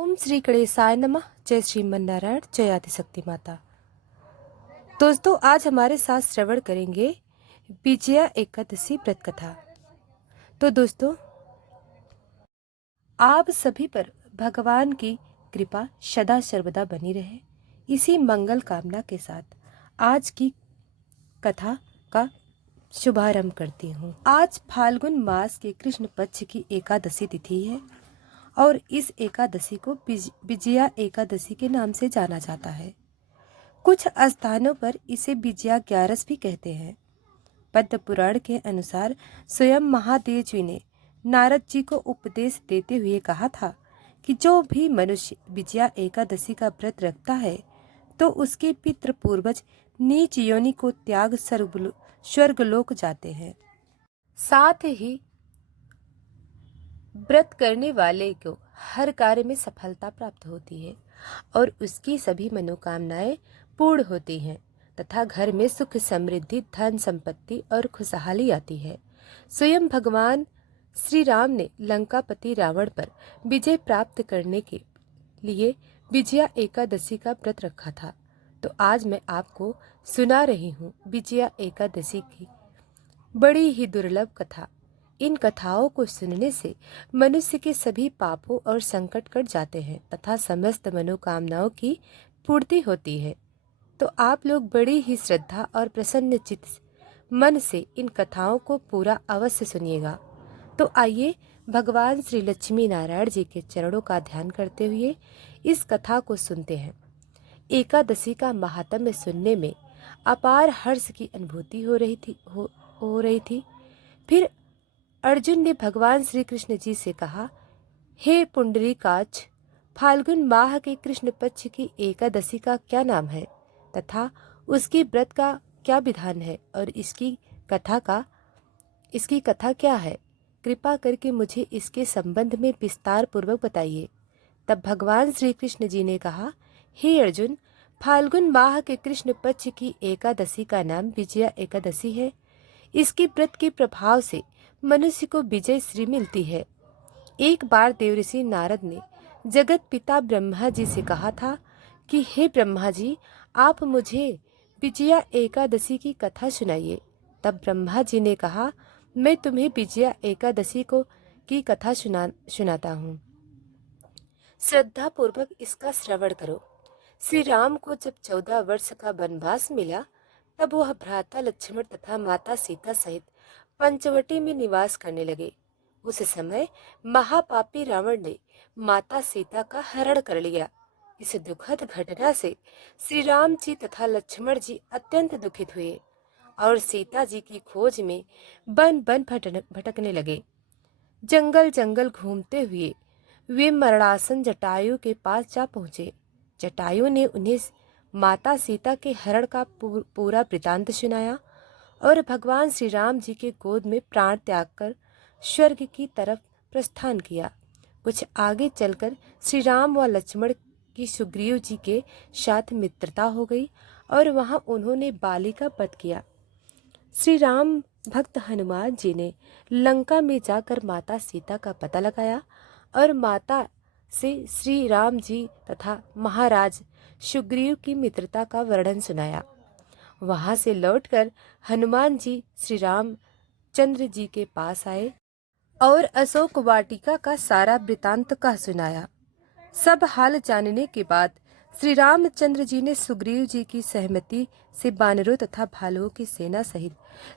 ओम श्री गणेशाय नमः। जय श्रीमन नारायण, जय आदिशक्ति माता। दोस्तों, आज हमारे साथ श्रवण करेंगे विजया एकादशी व्रत कथा। तो दोस्तों, आप सभी पर भगवान की कृपा सदा सर्वदा बनी रहे, इसी मंगल कामना के साथ आज की कथा का शुभारंभ करती हूँ। आज फाल्गुन मास के कृष्ण पक्ष की एकादशी तिथि है और इस एकादशी को विजया एकादशी के नाम से जाना जाता है। कुछ स्थानों पर इसे विजया ग्यारस भी कहते हैं। पद्म पुराण के अनुसार स्वयं महादेव जी ने नारद जी को उपदेश देते हुए कहा था कि जो भी मनुष्य विजया एकादशी का व्रत रखता है तो उसके पितृ पूर्वज नीच योनि को त्याग स्वर्गलोक जाते हैं। साथ ही व्रत करने वाले को हर कार्य में सफलता प्राप्त होती है और उसकी सभी मनोकामनाएं पूर्ण होती हैं तथा घर में सुख समृद्धि धन संपत्ति और खुशहाली आती है। स्वयं भगवान श्री राम ने लंकापति रावण पर विजय प्राप्त करने के लिए विजया एकादशी का व्रत रखा था। तो आज मैं आपको सुना रही हूँ विजया एकादशी की बड़ी ही दुर्लभ कथा। इन कथाओं को सुनने से मनुष्य के सभी पापों और संकट कट जाते हैं तथा समस्त मनोकामनाओं की पूर्ति होती है। तो आप लोग बड़ी ही श्रद्धा और प्रसन्न चित्त मन से इन कथाओं को पूरा अवश्य सुनिएगा। तो आइए भगवान श्री लक्ष्मी नारायण जी के चरणों का ध्यान करते हुए इस कथा को सुनते हैं। एकादशी का महात्म्य सुनने में अपार हर्ष की अनुभूति हो रही थी। फिर अर्जुन ने भगवान श्री कृष्ण जी से कहा, हे पुंडरीकाक्ष, फाल्गुन माह के कृष्ण पक्ष की एकादशी का क्या नाम है तथा उसकी व्रत का क्या विधान है और इसकी कथा क्या है? कृपा करके मुझे इसके संबंध में विस्तार पूर्वक बताइए। तब भगवान श्री कृष्ण जी ने कहा, हे अर्जुन, फाल्गुन माह के कृष्ण पक्ष की एकादशी का नाम विजया एकादशी है। इसकी व्रत के प्रभाव से मनुष्य को विजय श्री मिलती है। एक बार देवऋषि नारद ने जगत पिता ब्रह्मा जी से कहा था कि हे ब्रह्मा जी, आप मुझे विजया एकादशी की कथा सुनाइए। तब ब्रह्मा जी ने कहा, मैं तुम्हें विजया एकादशी की कथा सुनाता हूँ। श्रद्धा पूर्वक इसका श्रवण करो। श्री राम को जब 14 वर्ष का वनवास मिला तब वह भ्राता लक्ष्मण तथा माता सीता सहित पंचवटी में निवास करने लगे। उस समय महापापी रावण ने माता सीता का हरण कर लिया। इस दुखद घटना से श्री राम जी तथा लक्ष्मण जी अत्यंत दुखित हुए और सीता जी की खोज में वन वन भटकने लगे। जंगल जंगल घूमते हुए वे मरणासन जटायु के पास जा पहुंचे। जटायु ने उन्हें माता सीता के हरण का पूरा वृतांत सुनाया और भगवान श्री राम जी के गोद में प्राण त्याग कर स्वर्ग की तरफ प्रस्थान किया। कुछ आगे चलकर श्री राम व लक्ष्मण की सुग्रीव जी के साथ मित्रता हो गई और वहां उन्होंने बाली का वध किया। श्री राम भक्त हनुमान जी ने लंका में जाकर माता सीता का पता लगाया और माता से श्री राम जी तथा महाराज सुग्रीव की मित्रता का वर्णन सुनाया। वहां से लौटकर हनुमान जी श्री रामचंद्र जी के पास आए और अशोक वाटिका का सारा वृतांत का सुनाया। सब हाल जानने के बाद श्री रामचंद्र जी ने सुग्रीव जी की सहमति से बानरों तथा भालुओं की सेना सहित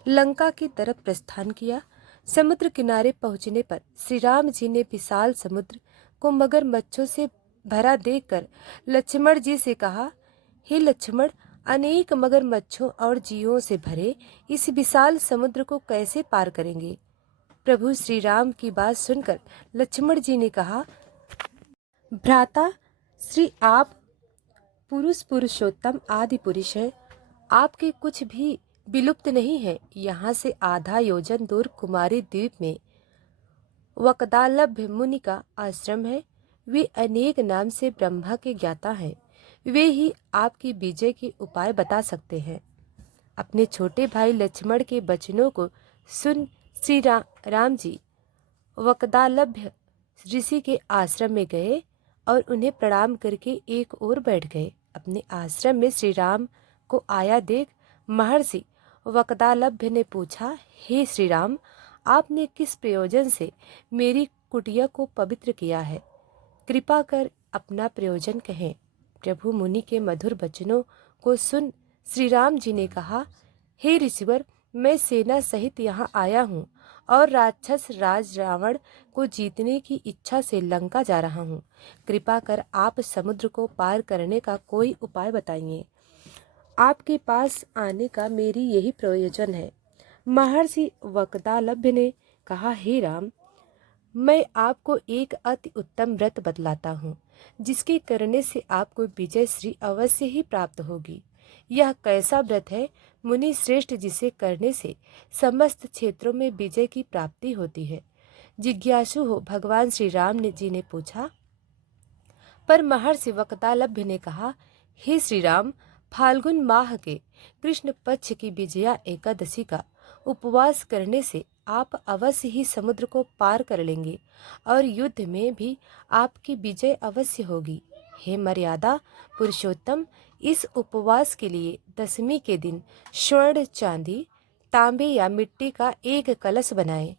लंका की तरफ प्रस्थान किया। समुद्र किनारे पहुंचने पर श्री राम जी ने विशाल समुद्र को मगरमच्छों से भरा देखकर लक्ष्मण जी से कहा, हे लक्ष्मण, अनेक मगरमच्छों और जीवों से भरे इस विशाल समुद्र को कैसे पार करेंगे? प्रभु श्री राम की बात सुनकर लक्ष्मण जी ने कहा, भ्राता श्री आप पुरुषोत्तम आदि पुरुष है। आपके कुछ भी विलुप्त नहीं है। यहाँ से आधा योजन दूर कुमारी द्वीप में वकदालभ्य मुनि का आश्रम है। वे अनेक नाम से ब्रह्मा के ज्ञाता हैं। वे ही आपकी विजय के उपाय बता सकते हैं। अपने छोटे भाई लक्ष्मण के वचनों को सुन श्री राम जी वकदालभ्य ऋषि के आश्रम में गए और उन्हें प्रणाम करके एक ओर बैठ गए। अपने आश्रम में श्री राम को आया देख महर्षि वक्तालभ्य ने पूछा, हे श्री राम, आपने किस प्रयोजन से मेरी कुटिया को पवित्र किया है? कृपा कर अपना प्रयोजन कहें। प्रभु मुनि के मधुर वचनों को सुन श्री राम जी ने कहा, हे ऋषिवर, मैं सेना सहित यहाँ आया हूँ और राक्षस राज रावण को जीतने की इच्छा से लंका जा रहा हूँ। कृपा कर आप समुद्र को पार करने का कोई उपाय बताइए। आपके पास आने का मेरी यही प्रयोजन है। महर्षि वक्तालभ्य ने कहा, हे राम, मैं आपको एक अति उत्तम व्रत बतलाता हूँ, जिसके करने से आपको विजय श्री अवश्य ही प्राप्त होगी। यह कैसा व्रत है मुनि श्रेष्ठ, जिसे करने से समस्त क्षेत्रों में विजय की प्राप्ति होती है? जिज्ञासु हो भगवान श्री राम जी ने पूछा। पर महर्षि वक्तालभ्य ने कहा, हे श्री राम, फाल्गुन माह के कृष्ण पक्ष की विजया एकादशी का उपवास करने से आप अवश्य ही समुद्र को पार कर लेंगे और युद्ध में भी आपकी विजय अवश्य होगी। हे मर्यादा पुरुषोत्तम, इस उपवास के लिए दशमी के दिन स्वर्ण, चांदी, तांबे या मिट्टी का एक कलश बनाएं।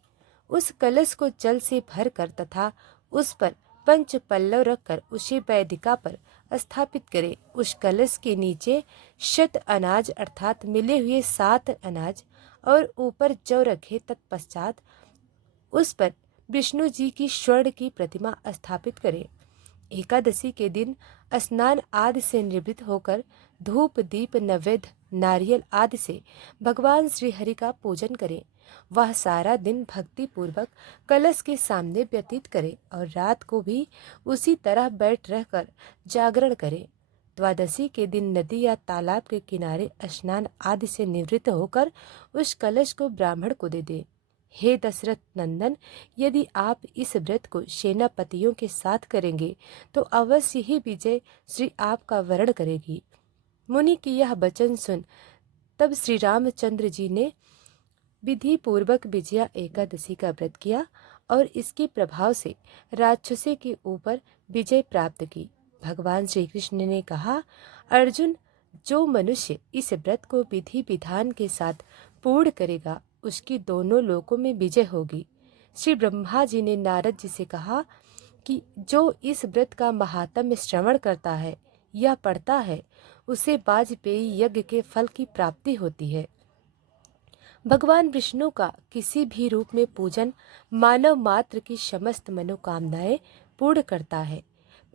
उस कलश को जल से भरकर तथा उस पर पंच पल्लव रखकर उसे वेदिका पर स्थापित करें। उस कलश के नीचे शत अनाज अर्थात मिले हुए 7 अनाज और ऊपर जौ रखे। तत्पश्चात उस पर विष्णु जी की स्वर्ण की प्रतिमा स्थापित करें। एकादशी के दिन स्नान आदि से निवृत्त होकर धूप, दीप, नैवेद्य, नारियल आदि से भगवान श्री हरि का पूजन करें। वह सारा दिन भक्ति पूर्वक कलश के सामने व्यतीत करे और रात को भी उसी तरह बैठ रहकर जागरण करे। द्वादशी के दिन नदी या तालाब के किनारे स्नान आदि से निवृत्त होकर उस कलश को ब्राह्मण को दे दे। हे दशरथ नंदन, यदि आप इस व्रत को सेनापतियों के साथ करेंगे तो अवश्य ही विजय श्री आपका वरण करेगी। मुनि की यह वचन सुन तब श्री रामचंद्र जी ने विधि पूर्वक विजया एकादशी का व्रत किया और इसके प्रभाव से राक्षसी के ऊपर विजय प्राप्त की। भगवान श्री कृष्ण ने कहा, अर्जुन, जो मनुष्य इस व्रत को विधि विधान के साथ पूर्ण करेगा उसकी दोनों लोकों में विजय होगी। श्री ब्रह्मा जी ने नारद जी से कहा कि जो इस व्रत का महात्म्य श्रवण करता है या पढ़ता है उसे वाजपेयी यज्ञ के फल की प्राप्ति होती है। भगवान विष्णु का किसी भी रूप में पूजन मानव मात्र की समस्त मनोकामनाएं पूर्ण करता है।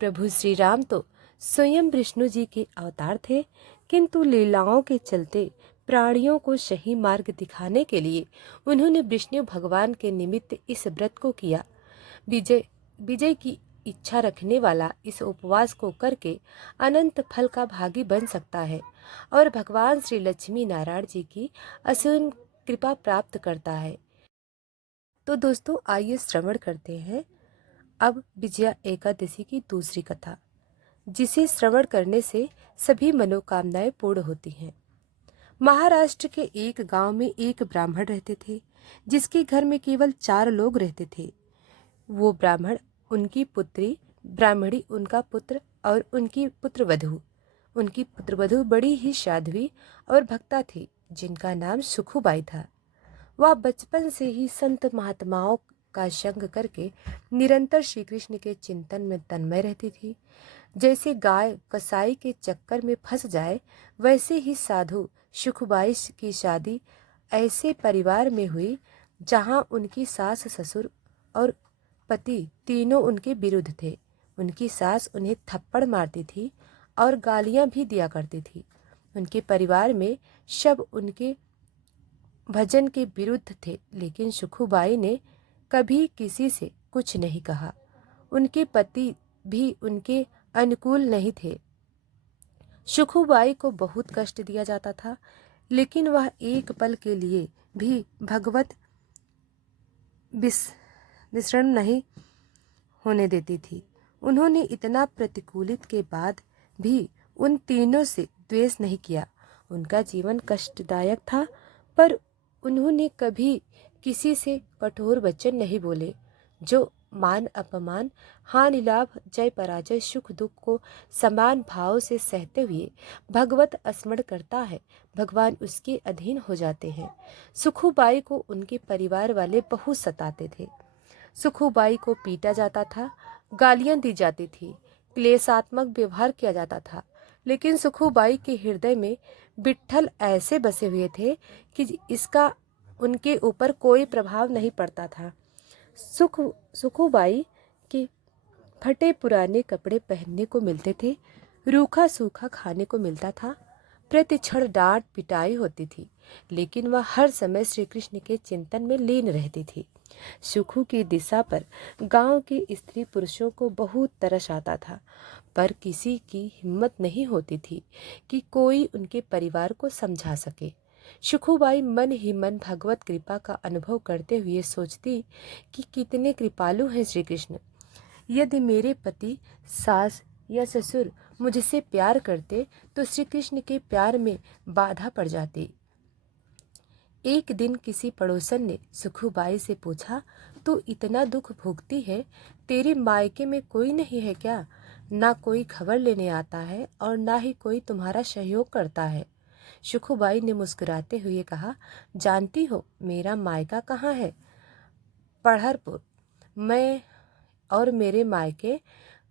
प्रभु श्री राम तो स्वयं विष्णु जी के अवतार थे, किंतु लीलाओं के चलते प्राणियों को सही मार्ग दिखाने के लिए उन्होंने विष्णु भगवान के निमित्त इस व्रत को किया। विजय की इच्छा रखने वाला इस उपवास को करके अनंत फल का भागी बन सकता है और भगवान श्री लक्ष्मी नारायण जी की असीम कृपा प्राप्त करता है। तो दोस्तों, आइए श्रवण करते हैं अब विजया एकादशी की दूसरी कथा, जिसे श्रवण करने से सभी मनोकामनाएं पूर्ण होती हैं। महाराष्ट्र के एक गांव में एक ब्राह्मण रहते थे, जिसके घर में केवल 4 लोग रहते थे। वो ब्राह्मण, उनकी पुत्री ब्राह्मणी, उनका पुत्र और उनकी पुत्रवधू। उनकी पुत्रवधू बड़ी ही साध्वी और भक्ता थी, जिनका नाम सुखुबाई था। वह बचपन से ही संत महात्माओं का संग करके निरंतर श्री कृष्ण के चिंतन में तन्मय रहती थी। जैसे गाय कसाई के चक्कर में फंस जाए, वैसे ही साधु सुखबाई की शादी ऐसे परिवार में हुई जहां उनकी सास, ससुर और पति तीनों उनके विरुद्ध थे। उनकी सास उन्हें थप्पड़ मारती थी और गालियां भी दिया करती थी। उनके परिवार में सब उनके भजन के विरुद्ध थे, लेकिन सुखुबाई ने कभी किसी से कुछ नहीं कहा। उनके पति भी उनके अनुकूल नहीं थे। सुखुबाई को बहुत कष्ट दिया जाता था, लेकिन वह एक पल के लिए भी भगवत विस्मरण नहीं होने देती थी। उन्होंने इतना प्रतिकूलित के बाद भी उन तीनों से द्वेष नहीं किया। उनका जीवन कष्टदायक था, पर उन्होंने कभी किसी से कठोर वचन नहीं बोले। जो मान अपमान, हानि लाभ, जय पराजय, सुख दुख को समान भाव से सहते हुए भगवत स्मरण करता है, भगवान उसके अधीन हो जाते हैं। सुखूबाई को उनके परिवार वाले बहुत सताते थे। सुखूबाई को पीटा जाता था, गालियां दी जाती थी, क्लेशात्मक व्यवहार किया जाता था, लेकिन सुखूबाई के हृदय में विट्ठल ऐसे बसे हुए थे कि इसका उनके ऊपर कोई प्रभाव नहीं पड़ता था। सुखूबाई के फटे पुराने कपड़े पहनने को मिलते थे, रूखा सूखा खाने को मिलता था, प्रति क्षण डांट पिटाई होती थी, लेकिन वह हर समय श्री कृष्ण के चिंतन में लीन रहती थी। सुखू की दिशा पर गांव के स्त्री पुरुषों को बहुत तरस आता था, पर किसी की हिम्मत नहीं होती थी कि कोई उनके परिवार को समझा सके। सुखूबाई मन ही मन भगवत कृपा का अनुभव करते हुए सोचती कि कितने कृपालु हैं श्री कृष्ण। यदि मेरे पति, सास या ससुर मुझसे प्यार करते तो श्री कृष्ण के प्यार में बाधा पड़ जाती। एक दिन किसी पड़ोसन ने सुखूबाई से पूछा, तू इतना दुख भोगती है, तेरे मायके में कोई नहीं है क्या? ना कोई खबर लेने आता है और ना ही कोई तुम्हारा सहयोग करता है। सुखूबाई ने मुस्कुराते हुए कहा, जानती हो मेरा मायका कहाँ है? पढ़रपुर। मैं और मेरे मायके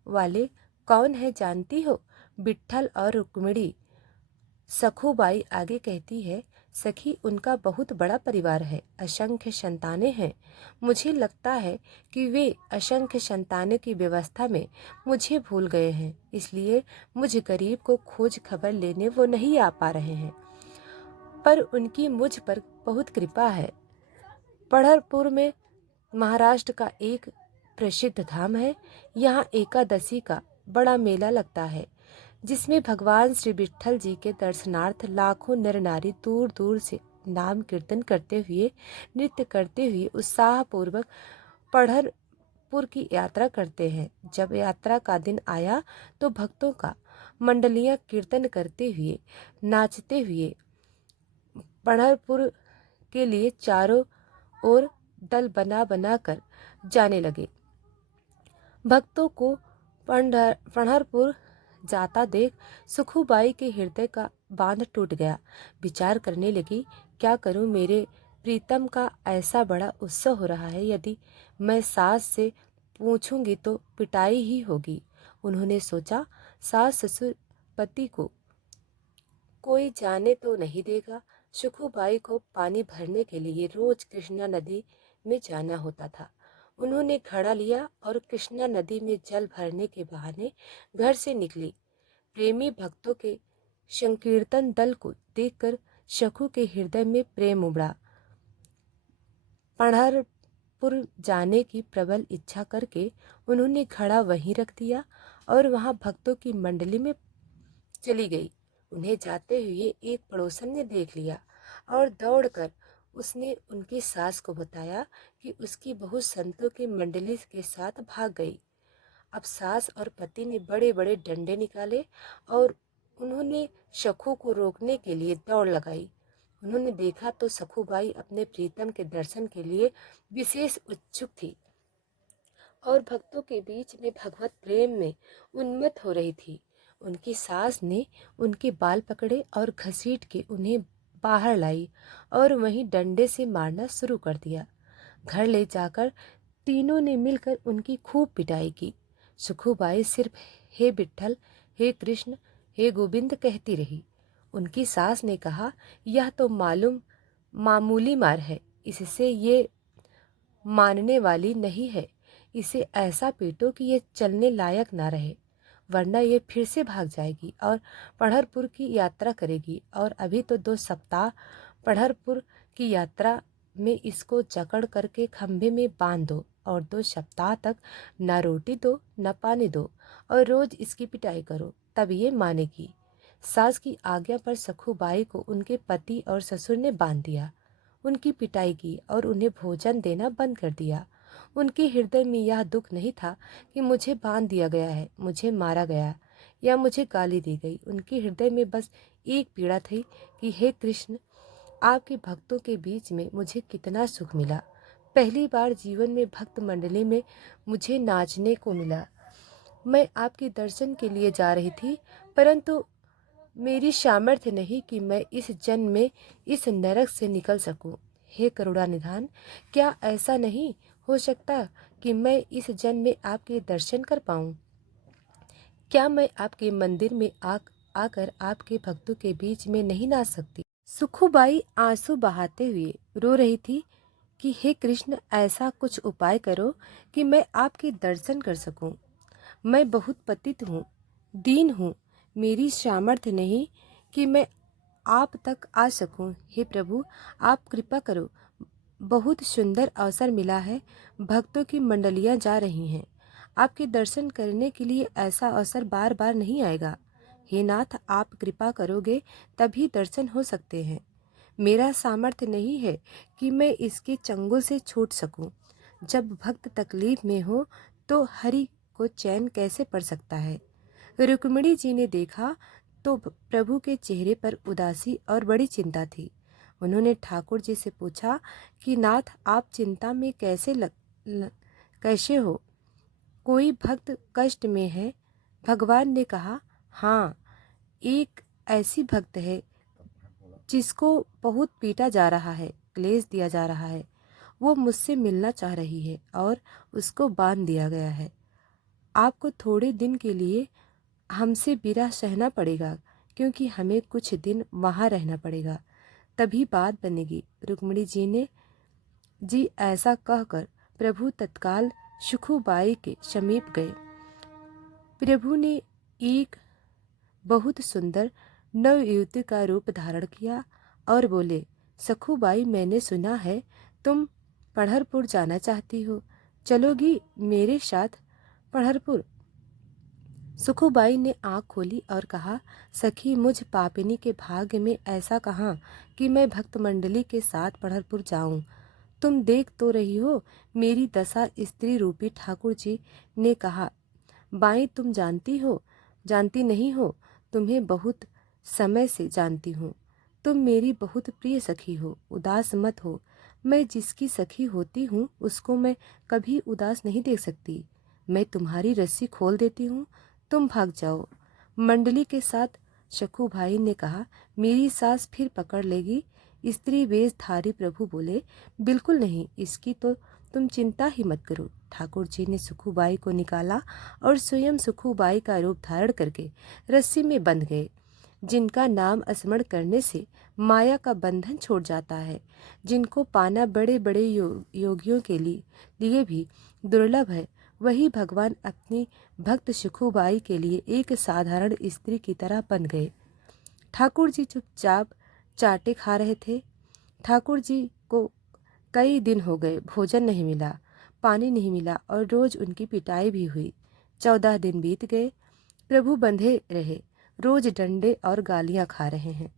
वाले कौन है जानती हो? विट्ठल और रुक्मिणी। सखूबाई आगे कहती है, सखी उनका बहुत बड़ा परिवार है, असंख्य संतानें हैं। मुझे लगता है कि वे असंख्य संतानों की व्यवस्था में मुझे भूल गए हैं, इसलिए मुझ गरीब को खोज खबर लेने वो नहीं आ पा रहे हैं, पर उनकी मुझ पर बहुत कृपा है। पढ़रपुर में महाराष्ट्र का एक प्रसिद्ध धाम है। यहाँ एकादशी का बड़ा मेला लगता है, जिसमें भगवान श्री विट्ठल जी के दर्शनार्थ लाखों नर नारी दूर दूर से नाम कीर्तन करते हुए, नृत्य करते हुए उत्साहपूर्वक पढ़रपुर की यात्रा करते हैं। जब यात्रा का दिन आया तो भक्तों का मंडलियां कीर्तन करते हुए, नाचते हुए पढ़रपुर के लिए चारों ओर दल बना बना कर जाने लगे। भक्तों को पढ़रपुर जाता देख सुखूबाई के हृदय का बांध टूट गया। विचार करने लगी, क्या करूं, मेरे प्रीतम का ऐसा बड़ा उत्सव हो रहा है, यदि मैं सास से पूछूंगी तो पिटाई ही होगी। उन्होंने सोचा, सास ससुर पति को कोई जाने तो नहीं देगा। सुखूबाई को पानी भरने के लिए रोज कृष्णा नदी में जाना होता था। उन्होंने घड़ा लिया और कृष्णा नदी में जल भरने के बहाने घर से निकली। प्रेमी भक्तों के संकीर्तन दल को देखकर शखू के हृदय में प्रेम उमड़ा। पढ़रपुर जाने की प्रबल इच्छा करके उन्होंने घड़ा वहीं रख दिया और वहां भक्तों की मंडली में चली गई। उन्हें जाते हुए एक पड़ोसन ने देख लिया और दौड़कर उसने उनकी सास को बताया कि उसकी बहू संतों की मंडली के साथ भाग गई। अब सास और पति ने बड़े बड़े डंडे निकाले और उन्होंने शखू को रोकने के लिए दौड़ लगाई। उन्होंने देखा तो सखूबाई अपने प्रीतम के दर्शन के लिए विशेष उत्सुक थी और भक्तों के बीच में भगवत प्रेम में उन्मत्त हो रही थी। उनकी सास ने उनके बाल पकड़े और घसीट के उन्हें बाहर लाई और वहीं डंडे से मारना शुरू कर दिया। घर ले जाकर तीनों ने मिलकर उनकी खूब पिटाई की। सुखूबाई सिर्फ हे विट्ठल, हे कृष्ण, हे गोविंद कहती रही। उनकी सास ने कहा, यह तो मामूली मार है, इससे ये मानने वाली नहीं है। इसे ऐसा पीटो कि ये चलने लायक ना रहे, वरना ये फिर से भाग जाएगी और पढ़रपुर की यात्रा करेगी। और अभी तो 2 सप्ताह पढ़रपुर की यात्रा में इसको जकड़ करके खंभे में बांध दो और 2 सप्ताह तक न रोटी दो न पानी दो और रोज इसकी पिटाई करो, तब ये मानेगी। सास की आज्ञा पर सखूबाई को उनके पति और ससुर ने बांध दिया, उनकी पिटाई की और उन्हें भोजन देना बंद कर दिया। उनके हृदय में यह दुख नहीं था कि मुझे बांध दिया गया है, मुझे मारा गया या मुझे गाली दी गई। उनके हृदय में बस एक पीड़ा थी कि हे कृष्ण, आपके भक्तों के बीच में मुझे कितना सुख मिला। पहली बार जीवन में भक्त मंडली में मुझे नाचने को मिला। मैं आपके दर्शन के लिए जा रही थी, परंतु मेरी सामर्थ्य नहीं कि मैं इस जन्म में इस नरक से निकल सकूं। हे करुणानिधान, क्या ऐसा नहीं हो सकता कि मैं इस जन्म में आपके दर्शन कर पाऊं? क्या मैं आपके मंदिर में आकर आपके भक्तों के बीच में नहीं नाच सकती? सुखुबाई आंसू बहाते हुए रो रही थी कि हे कृष्ण, ऐसा कुछ उपाय करो कि मैं आपके दर्शन कर सकूं। मैं बहुत पतित हूँ, दीन हूँ, मेरी सामर्थ्य नहीं कि मैं आप तक आ सकूं। हे प्रभु, आप कृपा करो। बहुत सुंदर अवसर मिला है, भक्तों की मंडलियां जा रही हैं। आपके दर्शन करने के लिए ऐसा अवसर बार बार नहीं आएगा। हे नाथ, आप कृपा करोगे तभी दर्शन हो सकते हैं। मेरा सामर्थ्य नहीं है कि मैं इसके चंगुल से छूट सकूं। जब भक्त तकलीफ में हो तो हरि को चैन कैसे पड़ सकता है? रुक्मिणी जी ने देखा तो प्रभु के चेहरे पर उदासी और बड़ी चिंता थी। उन्होंने ठाकुर जी से पूछा कि नाथ, आप चिंता में कैसे हो? कोई भक्त कष्ट में है? भगवान ने कहा, हाँ, एक ऐसी भक्त है जिसको बहुत पीटा जा रहा है, क्लेश दिया जा रहा है। वो मुझसे मिलना चाह रही है और उसको बांध दिया गया है। आपको थोड़े दिन के लिए हमसे विरह सहना पड़ेगा, क्योंकि हमें कुछ दिन वहाँ रहना पड़ेगा, तभी बात बनेगी। रुक्मिणी जी ऐसा कहकर प्रभु तत्काल सुखुबाई के समीप गए। प्रभु ने एक बहुत सुंदर नवयुवती का रूप धारण किया और बोले, सखुबाई, मैंने सुना है तुम पढ़रपुर जाना चाहती हो, चलोगी मेरे साथ पढ़रपुर? सुखुबाई ने आंख खोली और कहा, सखी, मुझ पापिनी के भाग्य में ऐसा कहाँ कि मैं भक्त मंडली के साथ पढ़रपुर जाऊं। तुम देख तो रही हो मेरी दशा। स्त्री रूपी ठाकुर जी ने कहा, बाई, तुम जानती नहीं हो, तुम्हें बहुत समय से जानती हूँ। तुम मेरी बहुत प्रिय सखी हो, उदास मत हो। मैं जिसकी सखी होती हूँ उसको मैं कभी उदास नहीं देख सकती। मैं तुम्हारी रस्सी खोल देती हूँ, तुम भाग जाओ। मंडली के साथ शखू भाई ने कहा, मेरी सास फिर पकड़ लेगी। स्त्री वेशधारी प्रभु बोले, बिल्कुल नहीं, इसकी तो तुम चिंता ही मत करो। ठाकुर जी ने सुखुबाई को निकाला और स्वयं सुखुबाई का रूप धारण करके रस्सी में बंध गए। जिनका नाम स्मरण करने से माया का बंधन छोड़ जाता है, जिनको पाना बड़े बड़े योगियों के लिए भी दुर्लभ है, वही भगवान अपनी भक्त सुखुबाई के लिए एक साधारण स्त्री की तरह बन गए। ठाकुर जी चुपचाप चाटे खा रहे थे। ठाकुर जी को कई दिन हो गए, भोजन नहीं मिला, पानी नहीं मिला और रोज उनकी पिटाई भी हुई। 14 दिन बीत गए, प्रभु बंधे रहे, रोज डंडे और गालियां खा रहे हैं।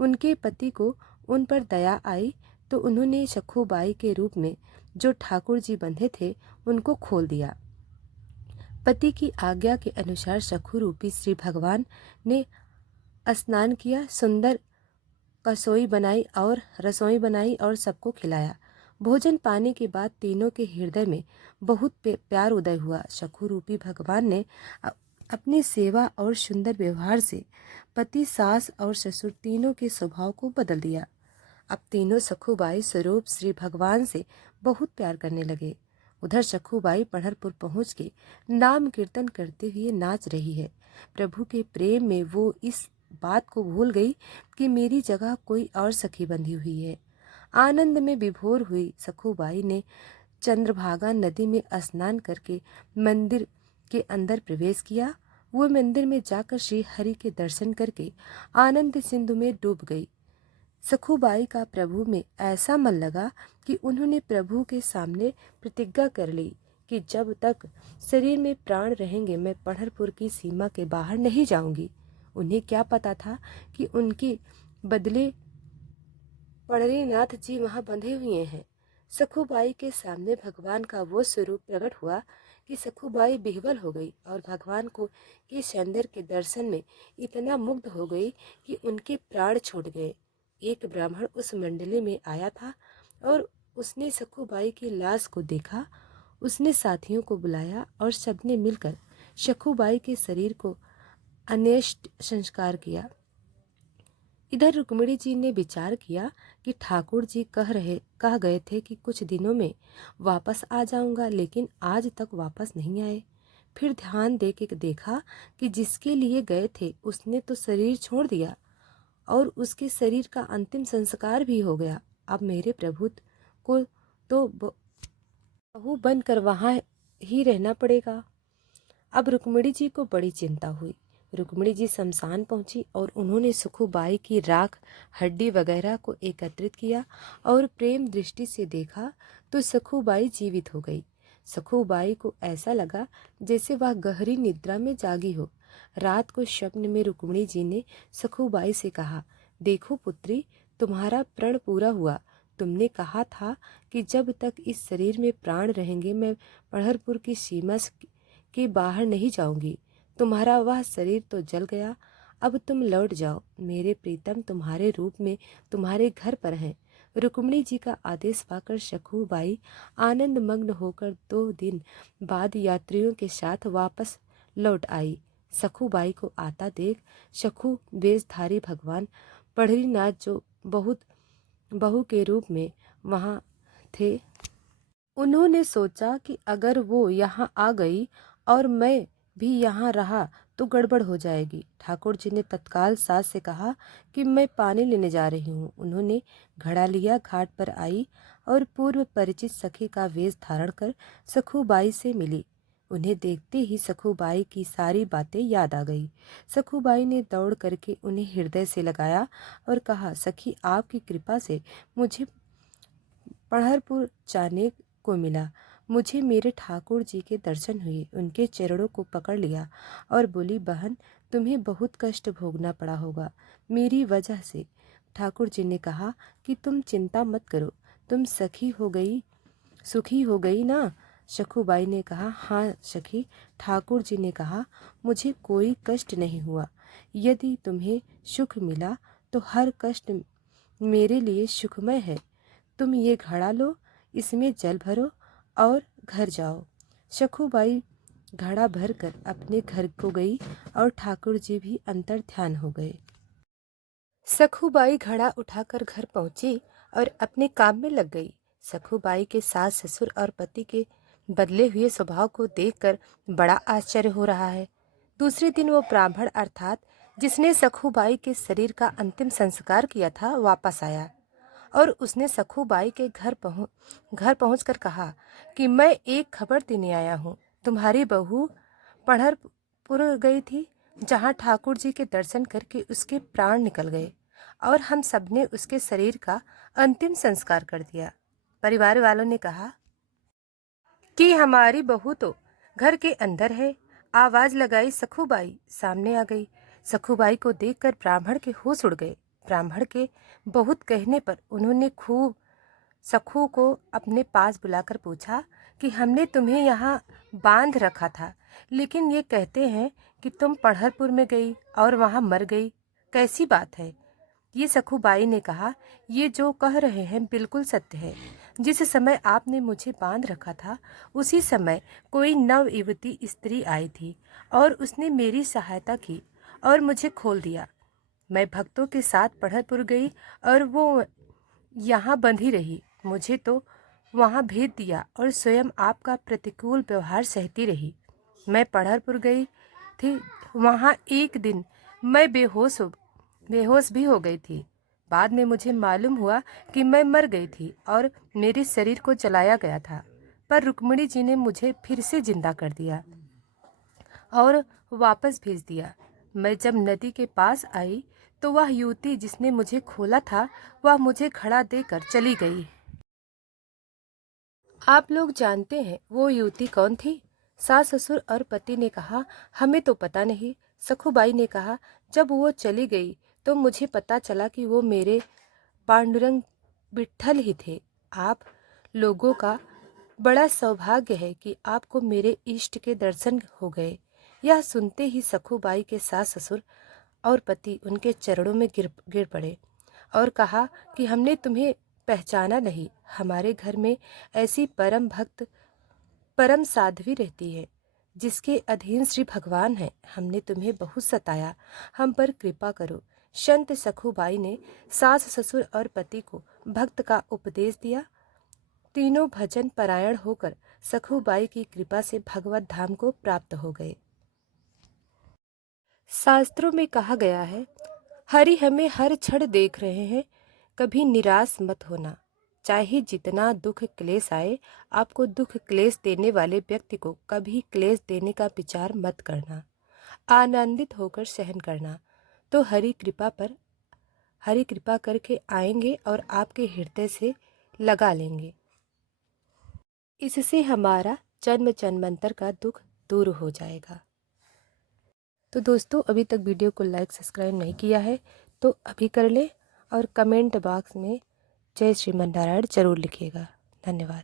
उनके पति को उन पर दया आई तो उन्होंने सखुबाई के रूप में जो ठाकुर जी बंधे थे उनको खोल दिया। पति की आज्ञा के अनुसार सखु रूपी श्री भगवान ने स्नान किया, सुंदर रसोई बनाई और सबको खिलाया। भोजन पाने के बाद तीनों के हृदय में बहुत प्यार उदय हुआ। सखु रूपी भगवान ने अपनी सेवा और सुंदर व्यवहार से पति, सास और ससुर तीनों के स्वभाव को बदल दिया। अब तीनों सखुबाई स्वरूप श्री भगवान से बहुत प्यार करने लगे। उधर सखुबाई पढ़रपुर पहुंच के नाम कीर्तन करते हुए नाच रही है। प्रभु के प्रेम में वो इस बात को भूल गई कि मेरी जगह कोई और सखी बंधी हुई है। आनंद में विभोर हुई सखुबाई ने चंद्रभागा नदी में स्नान करके मंदिर के अंदर प्रवेश किया। वो मंदिर में जाकर श्री हरि के दर्शन करके आनंद सिंधु में डूब गई। सखुबाई का प्रभु में ऐसा मन लगा कि उन्होंने प्रभु के सामने प्रतिज्ञा कर ली कि जब तक शरीर में प्राण रहेंगे मैं पढ़रपुर की सीमा के बाहर नहीं जाऊंगी। उन्हें क्या पता था कि उनके बदले पढ़रीनाथ जी वहां बंधे हुए हैं। सखुबाई के सामने भगवान का वो स्वरूप प्रकट हुआ कि सखुबाई विह्वल हो गई और भगवान को के सौंदर्य के दर्शन में इतना मुग्ध हो गई कि उनके प्राण छूट गए। एक ब्राह्मण उस मंडली में आया था और उसने सखूबाई की लाश को देखा। उसने साथियों को बुलाया और सबने मिलकर सखूबाई के शरीर को अन्येष्ट संस्कार किया। इधर रुक्मिणी जी ने विचार किया कि ठाकुर जी कह गए थे कि कुछ दिनों में वापस आ जाऊंगा, लेकिन आज तक वापस नहीं आए। फिर ध्यान दे के देखा कि जिसके लिए गए थे उसने तो शरीर छोड़ दिया और उसके शरीर का अंतिम संस्कार भी हो गया। अब मेरे प्रभु को तो बहू बनकर वहां ही रहना पड़ेगा। अब रुक्मिणी जी को बड़ी चिंता हुई। रुक्मिणी जी शमशान पहुंची और उन्होंने सुखूबाई की राख, हड्डी वगैरह को एकत्रित किया और प्रेम दृष्टि से देखा तो सखूबाई जीवित हो गई। सखूबाई को ऐसा लगा जैसे वह गहरी निद्रा में जागी हो। रात को स्वप्न में रुक्मिणी जी ने सखूबाई से कहा, देखो पुत्री, तुम्हारा प्रण पूरा हुआ। तुमने कहा था कि जब तक इस शरीर में प्राण रहेंगे मैं पंढरपुर की सीमा के बाहर नहीं जाऊंगी। तुम्हारा वह शरीर तो जल गया, अब तुम लौट जाओ। मेरे प्रीतम तुम्हारे रूप में तुम्हारे घर पर हैं। रुक्मिणी जी का आदेश पाकर सखूबाई आनंद मग्न होकर 2 दिन बाद यात्रियों के साथ वापस लौट आई। सखूबाई को आता देख सखू वेशधारी भगवान पंढरीनाथ, जो बहुत बहू के रूप में वहां थे, उन्होंने सोचा कि अगर वो यहाँ आ गई और मैं भी यहाँ रहा तो गड़बड़ हो जाएगी। ठाकुर जी ने तत्काल सास से कहा कि मैं पानी लेने जा रही हूँ। उन्होंने घड़ा लिया, घाट पर आई और पूर्व परिचित सखी का वेश धारण कर सखूबाई से मिली। उन्हें देखते ही सखूबाई की सारी बातें याद आ गई। सखूबाई ने दौड़ करके उन्हें हृदय से लगाया और कहा, सखी, आपकी कृपा से मुझे पंढरपुर जाने को मिला। मुझे मेरे ठाकुर जी के दर्शन हुए। उनके चरणों को पकड़ लिया और बोली, बहन, तुम्हें बहुत कष्ट भोगना पड़ा होगा मेरी वजह से। ठाकुर जी ने कहा कि तुम चिंता मत करो, तुम सुखी हो गई ना। सखूबाई ने कहा, हाँ सखी। ठाकुर जी ने कहा, मुझे कोई कष्ट नहीं हुआ। यदि तुम्हें सुख मिला तो हर कष्ट मेरे लिए सुखमय है। तुम ये घड़ा लो, इसमें जल भरो और घर जाओ। सखूबाई घड़ा भरकर अपने घर को गई और ठाकुर जी भी अंतर ध्यान हो गए। सखूबाई घड़ा उठाकर घर पहुंची और अपने काम में लग गई। सखूबाई के सास ससुर और पति के बदले हुए स्वभाव को देखकर बड़ा आश्चर्य हो रहा है। दूसरे दिन वो ब्राह्मण अर्थात जिसने सखूबाई के शरीर का अंतिम संस्कार किया था वापस आया और उसने सखूबाई के घर पहुंचकर कहा कि मैं एक खबर देने आया हूँ। तुम्हारी बहू पंढरपुर गई थी, जहाँ ठाकुर जी के दर्शन करके उसके प्राण निकल गए और हम सबने उसके शरीर का अंतिम संस्कार कर दिया। परिवार वालों ने कहा कि हमारी बहू तो घर के अंदर है। आवाज लगाई, सखूबाई सामने आ गई। सखूबाई को देखकर ब्राह्मण के होश उड़ गए। ब्राह्मण के बहुत कहने पर उन्होंने खूब सखू को अपने पास बुलाकर पूछा कि हमने तुम्हें यहाँ बांध रखा था, लेकिन ये कहते हैं कि तुम पंढरपुर में गई और वहाँ मर गई, कैसी बात है? ये सखूबाई ने कहा, ये जो कह रहे हैं बिल्कुल सत्य है। जिस समय आपने मुझे बांध रखा था उसी समय कोई नव युवती स्त्री आई थी और उसने मेरी सहायता की और मुझे खोल दिया। मैं भक्तों के साथ पंढरपुर गई और वो यहाँ बंधी रही। मुझे तो वहाँ भेज दिया और स्वयं आपका प्रतिकूल व्यवहार सहती रही। मैं पंढरपुर गई थी, वहाँ एक दिन मैं बेहोश भी हो गई थी। बाद में मुझे मालूम हुआ कि मैं मर गई थी और मेरे शरीर को जलाया गया था, पर रुक्मिणी जी ने मुझे फिर से जिंदा कर दिया और वापस भेज दिया। मैं जब नदी के पास आई तो वह युवती जिसने मुझे खोला था वह मुझे घड़ा देकर चली गई। आप लोग जानते हैं वो युवती कौन थी? सास ससुर और पति ने कहा, हमें तो पता नहीं। सखूबाई ने कहा, जब वो चली गई तो मुझे पता चला कि वो मेरे पांडुरंग विट्ठल ही थे। आप लोगों का बड़ा सौभाग्य है कि आपको मेरे इष्ट के दर्शन हो गए। यह सुनते ही सखूबाई के सास ससुर और पति उनके चरणों में गिर पड़े और कहा कि हमने तुम्हें पहचाना नहीं। हमारे घर में ऐसी परम भक्त, परम साध्वी रहती है जिसके अधीन श्री भगवान है। हमने तुम्हें बहुत सताया, हम पर कृपा करो। संत सखुबाई ने सास ससुर और पति को भक्त का उपदेश दिया। तीनों भजन परायण होकर सखुबाई की कृपा से भगवत धाम को प्राप्त हो गए। शास्त्रों में कहा गया है, हरि हमें हर क्षण देख रहे हैं, कभी निराश मत होना। चाहे जितना दुख क्लेश आए, आपको दुख क्लेश देने वाले व्यक्ति को कभी क्लेश देने का विचार मत करना, आनंदित होकर सहन करना। तो हरि कृपा करके आएंगे और आपके हृदय से लगा लेंगे। इससे हमारा जन्म जन्मांतर का दुख दूर हो जाएगा। तो दोस्तों, अभी तक वीडियो को लाइक सब्सक्राइब नहीं किया है तो अभी कर ले और कमेंट बॉक्स में जय श्रीमन नारायण जरूर लिखिएगा। धन्यवाद।